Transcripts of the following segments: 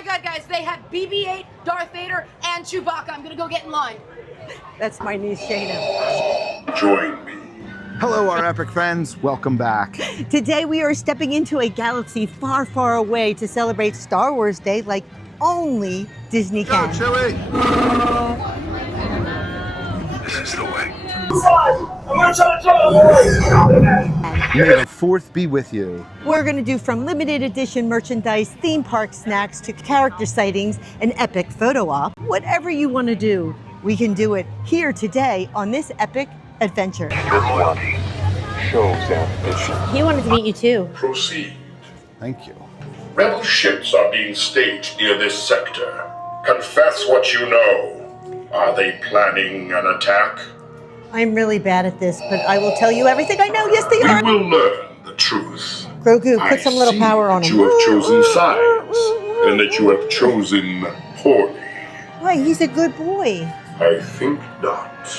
my God, guys, they have BB-8, Darth Vader, and Chewbacca. I'm gonna go get in line. That's my niece, Shayna. Join me. Hello, our epic friends. Welcome back. Today we are stepping into a galaxy far, far away to celebrate Star Wars Day like only Disney Go, can. Chewie. This is the way. May the fourth be with you. We're going to do from limited edition merchandise, theme park snacks, to character sightings, an epic photo op. Whatever you want to do, we can do it here today on this epic adventure. Your loyalty shows ambition. He wanted to meet you too. Proceed. Thank you. Rebel ships are being staged near this sector. Confess what you know. Are they planning an attack? I'm really bad at this, but I will tell you everything I know. Yes, they are. We will learn the truth. Grogu, put I some little see power on that him. you have chosen sides, and that you have chosen poorly. Why, he's a good boy. I think not.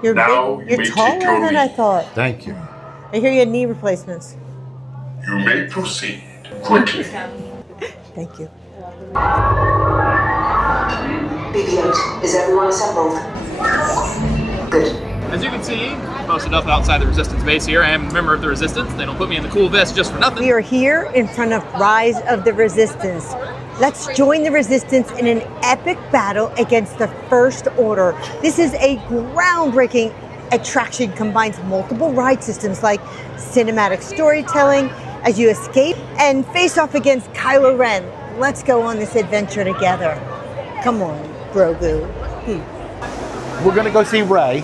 You're Now big, you you're may taller take your than I leave. thought. Thank you. I hear you had knee replacements. You may proceed quickly. Thank you. BB-8, is everyone assembled? Good. As you can see, posted up outside the Resistance base here. I am a member of the Resistance. They don't put me in the cool vest just for nothing. We are here in front of Rise of the Resistance. Let's join the Resistance in an epic battle against the First Order. This is a groundbreaking attraction, combines multiple ride systems like cinematic storytelling as you escape and face off against Kylo Ren. Let's go on this adventure together. Come on, Grogu. We're gonna go see Rey.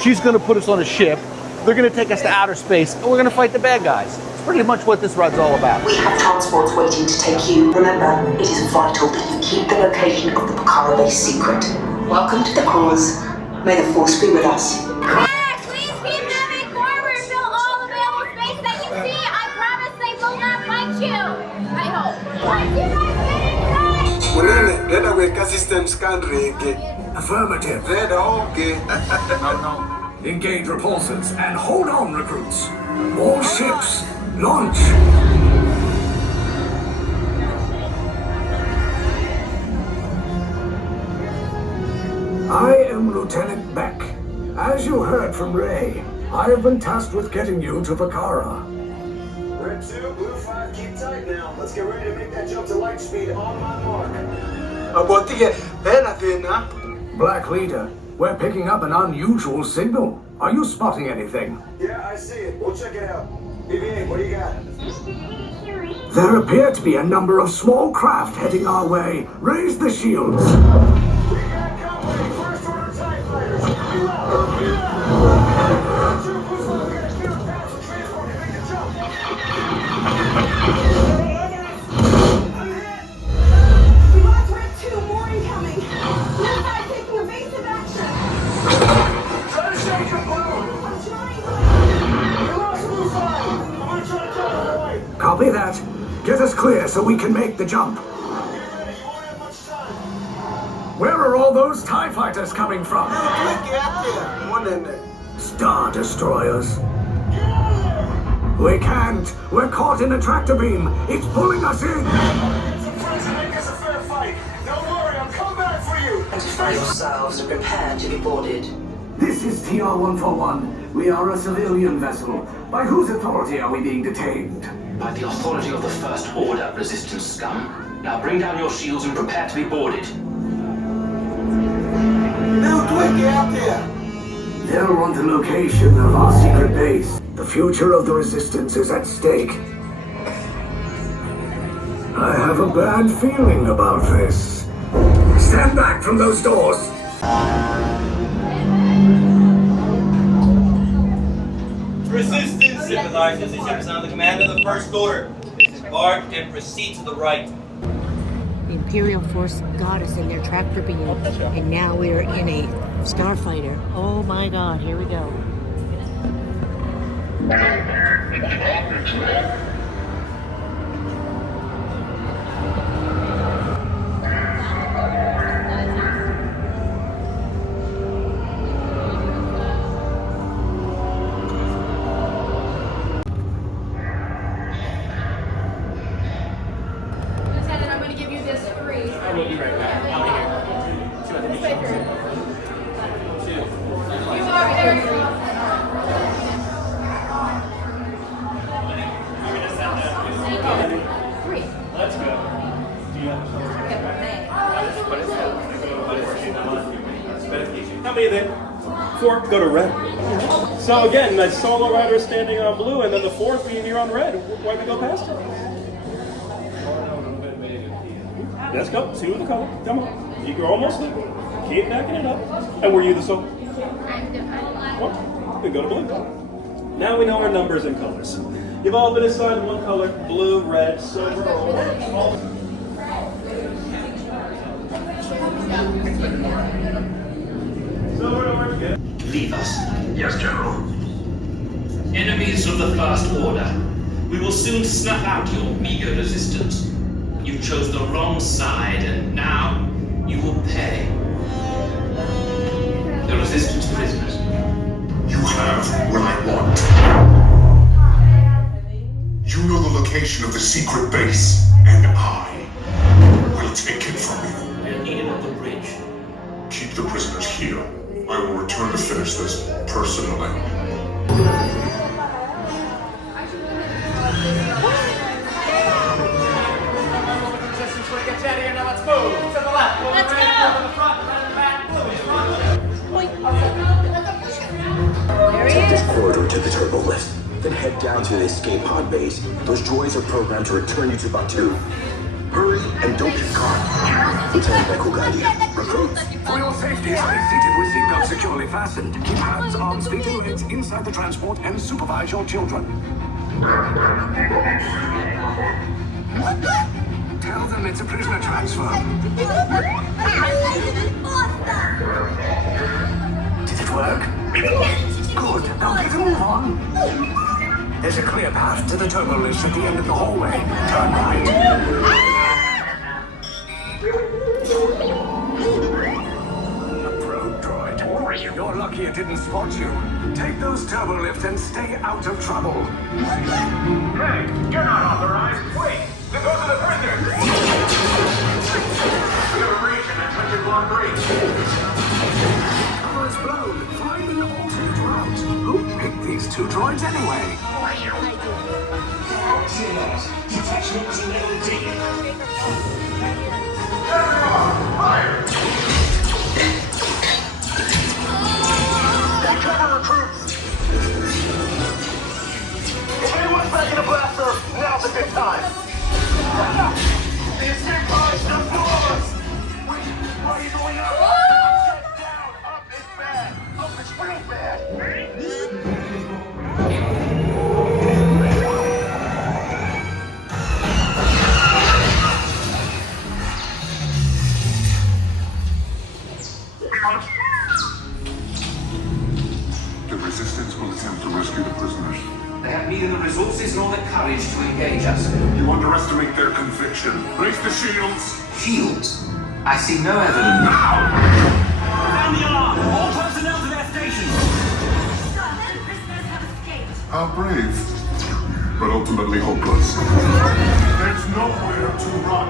She's gonna put us on a ship. They're gonna take us to outer space, and we're gonna fight the bad guys. It's pretty much what this ride's all about. We have transports waiting to take you. Remember, it is vital that you keep the location of the Bakara base secret. Welcome to the cause. May the Force be with us. Please keep moving forward. Fill all available space that you see. I promise they will not bite you. I hope. Once you guys get inside. Munene, reda weka system scan rege. Affirmative. Reda okay. No. Engage repulsors and hold on, recruits. All ships, launch. I am Lieutenant Beck. As you heard from Rey, I have been tasked with getting you to Vakara. Red 2, Blue 5, keep tight now. Let's get ready to make that jump to light speed on my mark. Black Leader, we're picking up an unusual signal. Are you spotting anything? Yeah, I see it. We'll check it out. BB-8, what do you got? There appear to be a number of small craft heading our way. Raise the shields. We got company. First order TIE fighters. Copy that. Get us clear so we can make the jump. Where are all those TIE fighters coming from? Star Destroyers. We can't. We're caught in a tractor beam. It's pulling us in. Identify yourselves and prepare to be boarded. This is TR-141. We are a civilian vessel. By whose authority are we being detained? By the authority of the First Order, Resistance scum. Now bring down your shields and prepare to be boarded. They'll want the location of our secret base. The future of the Resistance is at stake. I have a bad feeling about this. Stand back from those doors. Resistance sympathizers, this ship is under the command of the First Order. Disembark and proceed to the right. The Imperial Force got us in their tractor beam, and now we are in a starfighter. Oh my God, here we go. Three. Let's go. Do you have a What is that? How many then? 4. Go to red. So again, the solo rider is standing on blue, and then the 4th being here on red. Why we go past it? Let's go. 2 of the color. Come on. You're almost there. Keep backing it up. And were you the solo? What? We go to blue. Now we know our numbers and colors. You've all been assigned one color: blue, red, silver, or orange. Silver and orange, good. Leave us. Yes, General. Enemies of the First Order. We will soon snuff out your meager resistance. You chose the wrong side, and now you will pay. The Resistance prisoners. You have what I want. You know the location of the secret base, and I will take it from you. We're needed at the bridge. Keep the prisoners here. I will return to finish this personally. Let's move to the left. Let's go. To the front, right in the back. Take this corridor to the turbo lift, then head down to the escape pod base. Those droids are programmed to return you to Batu. Hurry and don't get caught. Lieutenant Beck will guide you. Recruits. For your safety, stay seated with seatbelts securely fastened. Keep hands, arms, feet, and legs inside the transport and supervise your children. Tell them it's a prisoner transfer. Did it work? Good. Now get a move on. There's a clear path to the turbo lift at the end of the hallway. Turn right. A probe droid. You're lucky it didn't spot you. Take those turbo lift and stay out of trouble. Hey, you're not authorized. Wait, then go to the prisoners. We have a breach and that touches block breach. Cover is blown. Find an alternate route. Who picked these 2 droids anyway? Detachment LD. Fire! Cover recruits! If anyone's back in a blaster, now's a good time. The escape pod is just below us. Wait, why are you going up? Get down. Up is bad. Up is real bad. The Resistance will attempt to rescue the prisoners. They have neither the resources nor the courage to engage us. You underestimate their conviction. Raise the shields! Shields? I see no evidence. Now! Sound the alarm! All personnel to their stations! How brave, but ultimately hopeless. There's nowhere to run.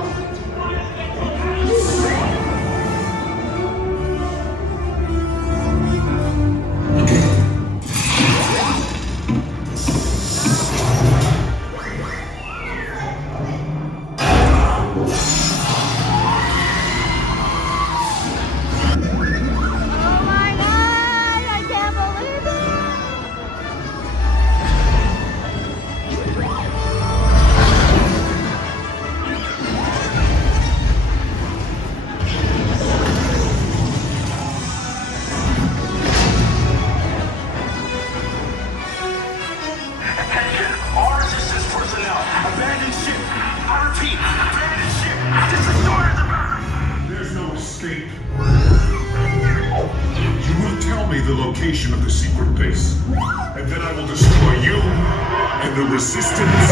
The location of the secret base, and then I will destroy you and the Resistance.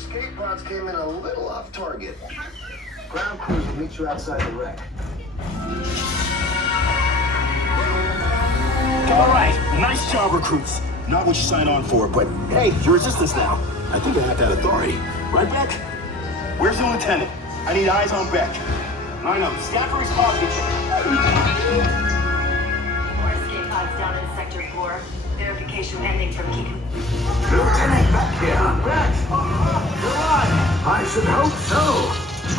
escape pods came in a little off target. Ground crews will meet you outside the wreck. All right, nice job, recruits. Not what you signed on for, but hey, you're resistance now. I think I have that authority. Right, Beck? Where's the lieutenant? I need eyes on Beck. I know, scan for his pods. More escape pods down in Sector 4. Verification pending from Keaton. Lieutenant Beck here. Beck! You're alive! I should hope so.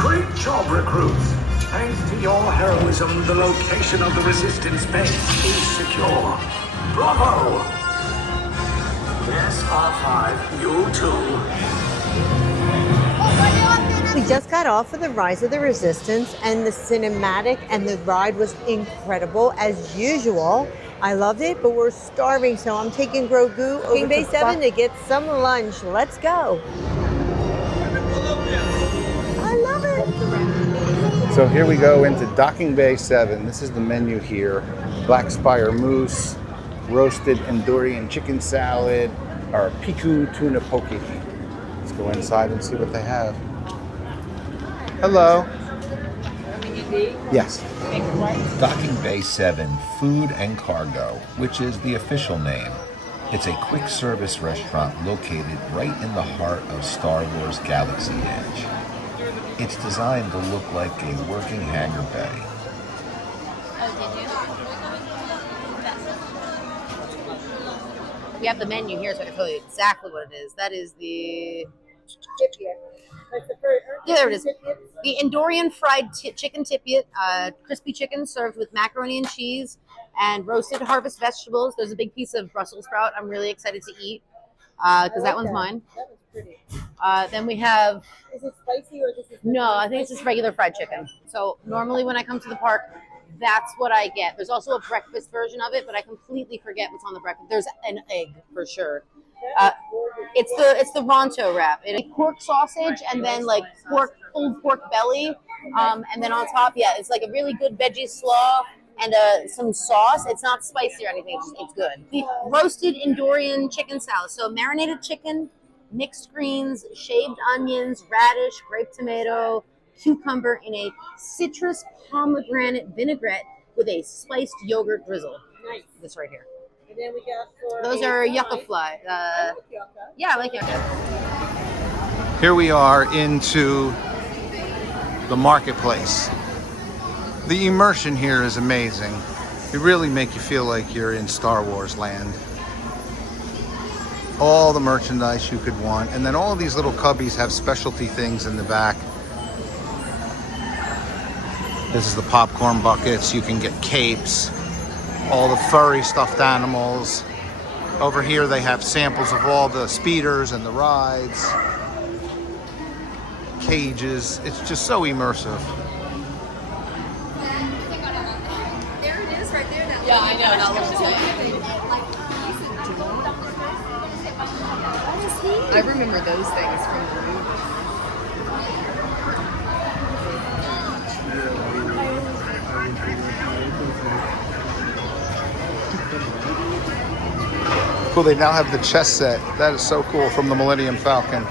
Great job, recruits. Thanks to your heroism, the location of the resistance base is secure. Bravo! Yes, R5, you too. We just got off of the Rise of the Resistance, and the cinematic and the ride was incredible as usual. I loved it, but we're starving, so I'm taking Grogu over Bay 7 to get some lunch. Let's go. I love it. So here we go into Docking Bay 7. This is the menu here. Black Spire Moose, roasted Andorian chicken salad, or Piku tuna poke. Let's go inside and see what they have. Hello. Yes. Docking Bay 7 Food and Cargo, which is the official name. It's a quick service restaurant located right in the heart of Star Wars Galaxy Edge. It's designed to look like a working hangar bay. We have the menu here, so I can tell you exactly what it is. That is the... Yeah, there it is. The Andorian fried chicken tipiot, crispy chicken served with macaroni and cheese and roasted harvest vegetables. There's a big piece of Brussels sprout I'm really excited to eat because that one's mine. That was pretty. Then we have... Is it spicy or this is... No, I think it's just regular fried chicken. So normally when I come to the park, that's what I get. There's also a breakfast version of it, but I completely forget what's on the breakfast. There's an egg for sure. It's the Ronto wrap. It's pork sausage and then like pulled pork belly, and then on top, yeah, it's like a really good veggie slaw and some sauce. It's not spicy or anything. It's good. The roasted Andorian chicken salad. So marinated chicken, mixed greens, shaved onions, radish, grape tomato, cucumber in a citrus pomegranate vinaigrette with a spiced yogurt drizzle. Nice. This right here. And then we got for those are yucca fly. I like yucca. Yeah, I like yucca. Here we are into the marketplace. The immersion here is amazing. It really makes you feel like you're in Star Wars land. All the merchandise you could want, and then all of these little cubbies have specialty things in the back. This is the popcorn buckets. You can get capes, all the furry stuffed animals. Over here they have samples of all the speeders and the rides, cages. It's just so immersive. There it is, right there. Now. Yeah, I know. Now look I remember those things from the movie. Cool, they now have the chess set. That is so cool from the Millennium Falcon.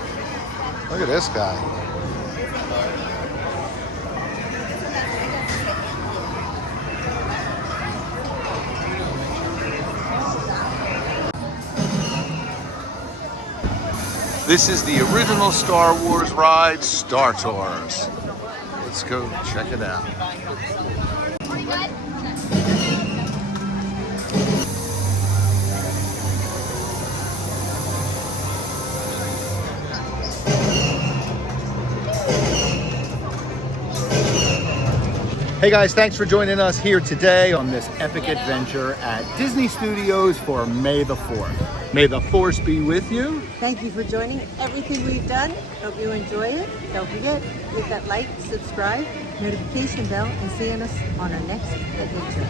Look at this guy. This is the original Star Wars ride, Star Tours. Let's go check it out. Hey guys, thanks for joining us here today on this epic adventure at Disney Studios for May the 4th. May the Force be with you. Thank you for joining everything we've done. Hope you enjoy it. Don't forget, hit that like, subscribe, notification bell, and see us on our next adventure.